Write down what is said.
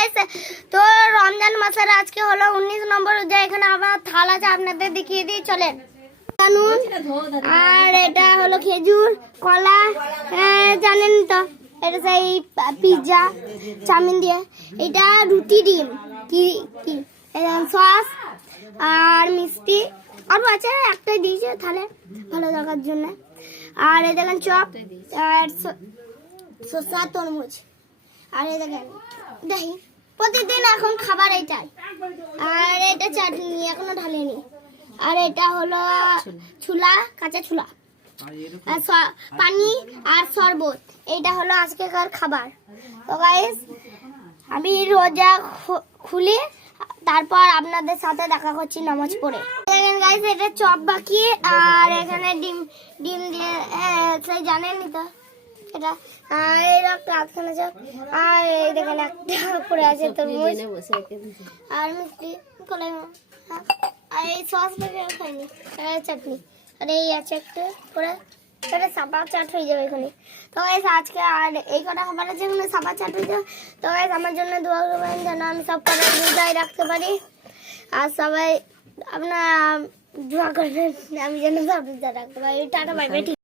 Guys, তো রমজান মাসের আজকে হলো 19 নম্বর রোজা। এখানে আমার থাল আছে, আপনাদের দেখিয়ে দিই, চলেন। আর এটা হলো খেজুর, কলা, জানেন তো এটা সেই পিৎজা চাউমিন দিয়ে, এটা রুটি, ডিম, কি কি সস আর মিষ্টি আরও আছে, একটাই দিয়েছে তাহলে ভালো থাকার জন্য। আর এই দেখেন চপ আর শসা, তরমুজ। আর এই দেখেন দহি, প্রতিদিন এখন খাবার এইটাই। আর এটা চাটনি এখনো ঢালেনি। আর এটা হলো ছোলা, কাঁচা ছোলা, আর পানি আর শরবত। এইটা হলো আজকেকার খাবার। তো গাইস, আমি রোজা খুলি, তারপর আপনাদের সাথে দেখা করছি নামাজ পড়ে। দেখেন গাইস, এটা চপ বাকি, আর এখানে ডিম ডিম দিয়ে সেই জানেনই তো এটা। আর এই একটা আধখানা চপ, আর এই দেখেন একটা পড়ে আছে তরমুজ আর মিষ্টি, আর এই সস বেশি খাইনি, চাটনি, আর এই আছে একটা করে, এটা সাপা চাট হয়ে যাবে এখানে। তো গাইস আজকে আর এই কটা খাবার আছে, এখানে সাপা চাট হয়ে যাবে। তো গাইস আমার জন্য দোয়া করবেন যেন আমি সব কটা রোজায় রাখতে পারি। আর সবাই আপনারা দোয়া করবেন আমি যেন সব রোজা রাখতে পারি। Tata, bye bye.